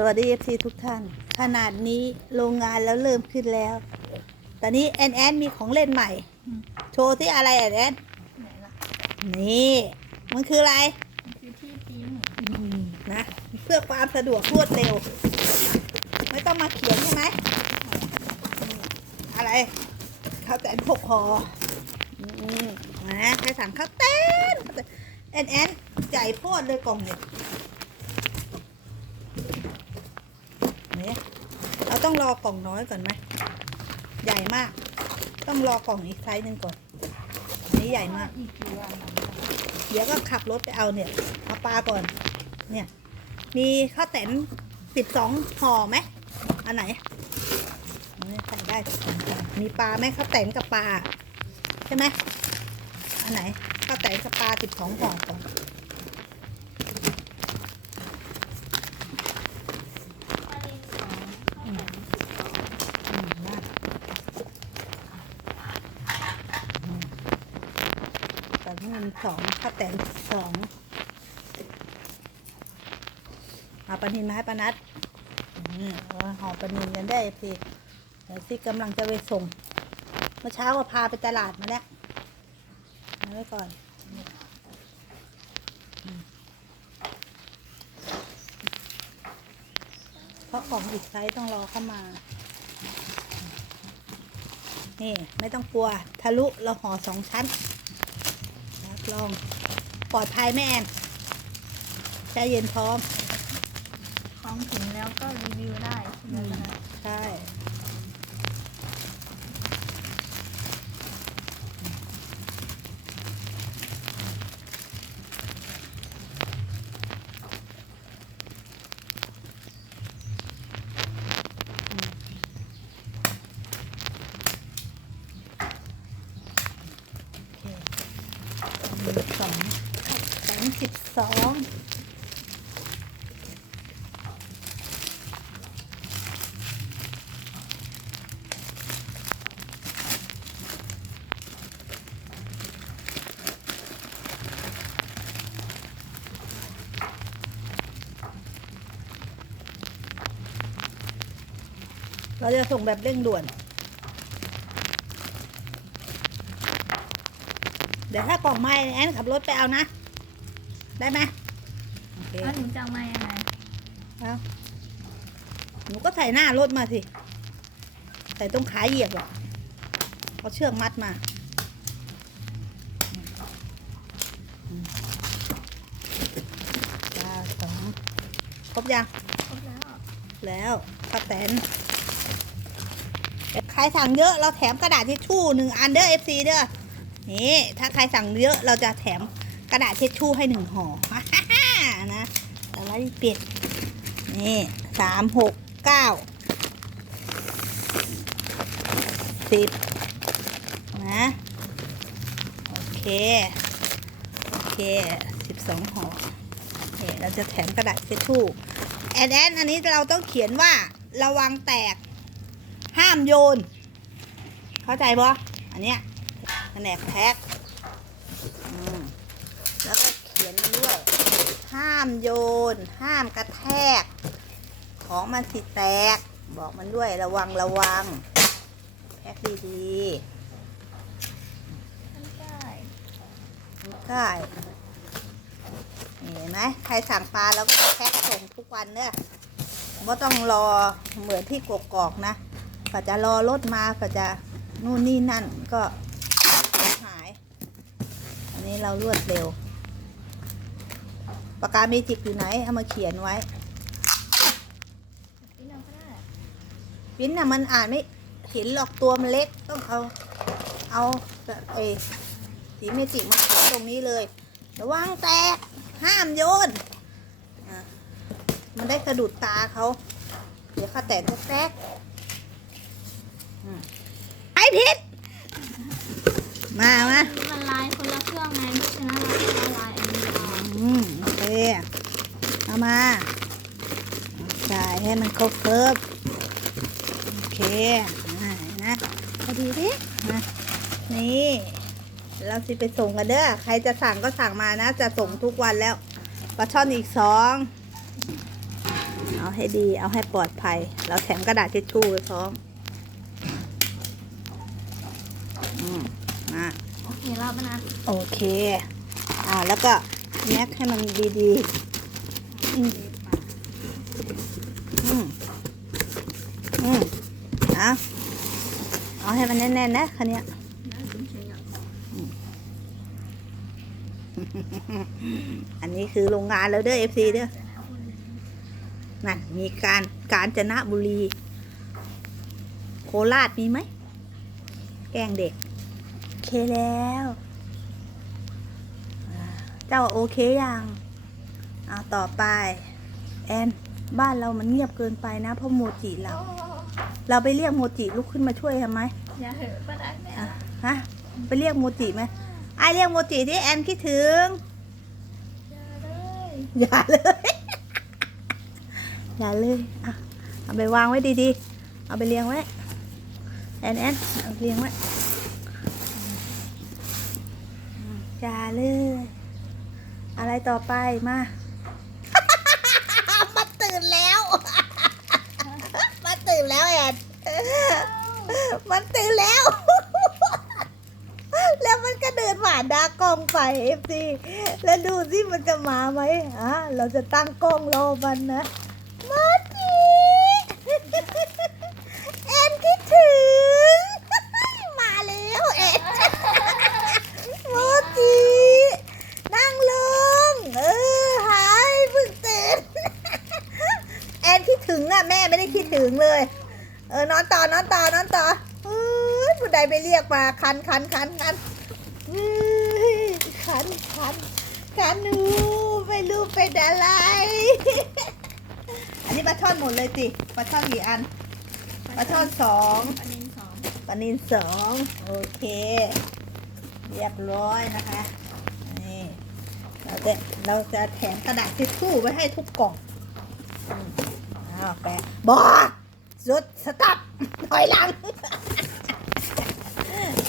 สวัสดีเอฟซีทุกท่าน ขนาดนี้โรงงานแล้วเริ่มขึ้นแล้ว ตอนนี้แอนแอนมีของเล่นใหม่ โชว์ที่อะไรแอนแอนไหนล่ะนี่ มันคืออะไรมันคือที่ปิ้งนะ เพื่อความสะดวกรวดเร็ว ไม่ต้องมาเขียนใช่ไหมอะไรข้าวแตนพกคออืมนะใครสั่งข้าวแตนข้าวแตนแอนแอนใหญ่โพดเลยกล่องเนี่ยเนี่ย ต้องรอกล่องน้อยก่อนไหมใหญ่มาก ต้องรอกล่องอีกไซส์หนึ่งก่อนอันนี้ใหญ่มาก อีกกี่วันนะเดี๋ยวก็ขับรถไปเอาเนี่ยเอาปลาก่อน เนี่ย มีข้าวแตนสิบสองห่อไหมอันไหนใส่ได้ มีปลาไหมข้าวแตนกับปลาใช่ไหมอันไหนข้าวแตนกับปลาสิบสองห่อก่อน อืมได้อืมแต่นี่มัน สองข้าแตนสองเอาปลานินมาให้ปานัดอืมเอาห่อปลานินกันได้พี่เดี๋ยวที่กำลังจะไปส่ง เมื่อเช้าก็พาไปตลาดมาแล้วเอาไว้ก่อนเพราะของอีกไซส์ต้องรอเข้ามา นี่ ไม่ต้องกลัว ทะลุเราห่อสองชั้น รับรองปลอดภัยแม่แอนใจเย็นพร้อม ของถึงแล้วก็รีวิวได้ใช่ไหมล่ะใช่โอเคมีสอง สิบสองเราจะส่งแบบเร่งด่วน เดี๋ยวถ้ากล่องไม้แอนขับรถไปเอานะ ได้ไหมโอเคแล้วหนูจะเอามายังไงเอาหนูก็ใส่หน้ารถมาสิ ใส่ตรงขาเหยียบอะเอาเชือกมัดมาอืมจ้าสองครบยัง ครบแล้วแล้วป้าแตนใครสั่งเยอะเราแถมกระดาษทิชชู่หนึ่งอันเด้อ FC เด้อนี่ถ้าใครสั่งเยอะเราจะแถม กระดาษทิชชู่ให้หนึ่งห่อนะแต่ว่าที่เป็ดนี่สามหกเก้าสิบนะโอเค โอเคสิบสองห่อนี่เราจะแถมกระดาษทิชชู่แอนแอนอันนี้เราต้องเขียนว่าระวังแตก ห้ามโยน เข้าใจปะอันเนี้ยแผนกแพ็คอืม แล้วก็เขียนมันด้วย ห้ามโยน ห้ามกระแทก ของมันสิแตก บอกมันด้วยระวังระวัง แพ็คดีไม่ได้ๆได้นี่เห็นไหมใครสั่งปลาเราก็จะแพ็คส่งทุกวันเนี่ยไม่ต้องรอเหมือนที่กกอกนะก็จะรอรถมาก็จะนู่นนี่นั่นก็หาย อันนี้เรารวดเร็ว ปากกาเมจิกอยู่ไหน เอามาเขียนไว้ปิ้นน่ะมันอ่านไม่เห็นหรอกตัวมันเล็กต้องเอา เอาไอ้สีเมจิกมาเขียนตรงนี้เลยระวังแตกห้ามโยนมันได้สะดุดตาเขาเดี๋ยวเขาแตกแตกไอพิษมามามันลายคนละเครื่องไง มาใส่ให้มันครบเคิร์ฟโอเคอ่านะพอดีดินะนี่เราสิไปส่งกันเด้อใครจะสั่งก็สั่งมานะ จะส่งทุกวันแล้วปลาช่อนอีกสองเอาเอาให้ดีเอาให้ปลอดภัย เราแถมกระดาษทิชชู่ไปพร้อมอืมมาโอเคแล้วปะนัดโอเค อ่าแล้วก็แม็กให้มันดีๆ อืมอืมอืมเอาเอาให้มันแน่นๆนะคันนี้อันนี้คือโรงงานแล้วเด้อ FC เด้อนั่นมีการการจนบุรี โคราชมีไหม แกงเด็ก โอเคแล้ว เจ้าโอเคยัง เอาต่อไป แอน บ้านเรามันเงียบเกินไปนะเพราะโมจิเราเราไปเรียกโมจิลุกขึ้นมาช่วยทำไหมอย่าเหอะปะนัดไม่เอาฮะไปเรียกโมจิไหมไอเรียกโมจิที่แอนคิดถึง อย่าเลยอย่าเลย อย่าเลยอะเอาไปวางไว้ดีๆ เอาไปเรียงไว้ แอนแอนเอาเรียงไว้อย่าเลย อะไรต่อไปมามาตื่นแล้ว มาตื่นแล้วแอนมันตื่นแล้ว แล้วมันก็เดินผ่านดากล้อง ไปเอฟซีแล้วดูสิมันจะมาไหมอะเราจะตั้งกล้องรอมันนะมาจีแอนคิดถึง มาแล้วแอนโมจินั่งลง เออหายเพิ่งตื่นแอนคิดถึงอะแม่ไม่ได้คิดถึงเลย เออนอนต่อนอนต่อนอนต่อเอ้ยผู้ใดไปเรียกมาคันคันคันคันเอ้ยคันคันคันหนูไม่รู้เป็นอะไร อันนี้ปลาช่อนหมดเลยสิปลาช่อนกี่อันปลาช่อนสองปะนินสองปลานินสองโอเค เรียบร้อยนะคะนี่เราจะเราจะแถมกระดาษทิชชู่ไว้ให้ทุกกล่องอ้าวแปะบอสุดสตับถอยหลัง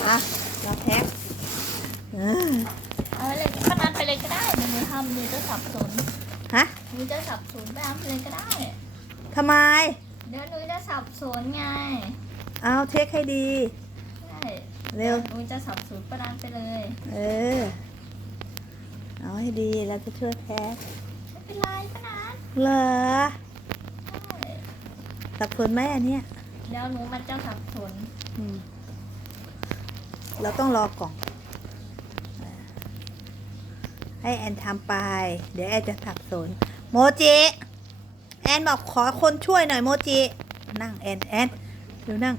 อะเราแพ็ค เออเอาไปเลยปะนัดไปเลยก็ได้เดี๋ยวหนูทำหนูจะสับสนฮะหนูจะสับสนไปทำไปเลยก็ได้ ทำไม เดี๋ยวหนูจะสับสนไงเอาเช็คให้ดี ใช่เร็ว หนูจะสับสนปะนัดไปเลยเออ เอาให้ดีเราจะช่วยแพ็คไม่เป็นไรปะนัดเหรอใช่สับสนไหมอันเนี้ยเดี๋ยวหนูมันจะสับสนอืมเราต้องรอกล่อง ให้แอนทำไป เดี๋ยวแอนจะสับสน โมจิ แอนบอกขอคนช่วยหน่อยโมจิ นั่งแอนแอนดูนั่ง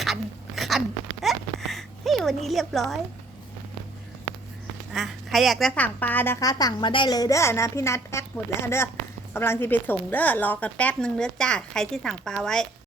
คันคันเฮ้ยวันนี้เรียบร้อยอะใครอยากจะสั่งปลานะคะ สั่งมาได้เลยเด้อนะพี่นัดแพ็คหมดแล้วเด้อกำลังจะไปส่งเด้อรอกันแป๊บนึงเด้อจ้าใครที่สั่งปลาไว้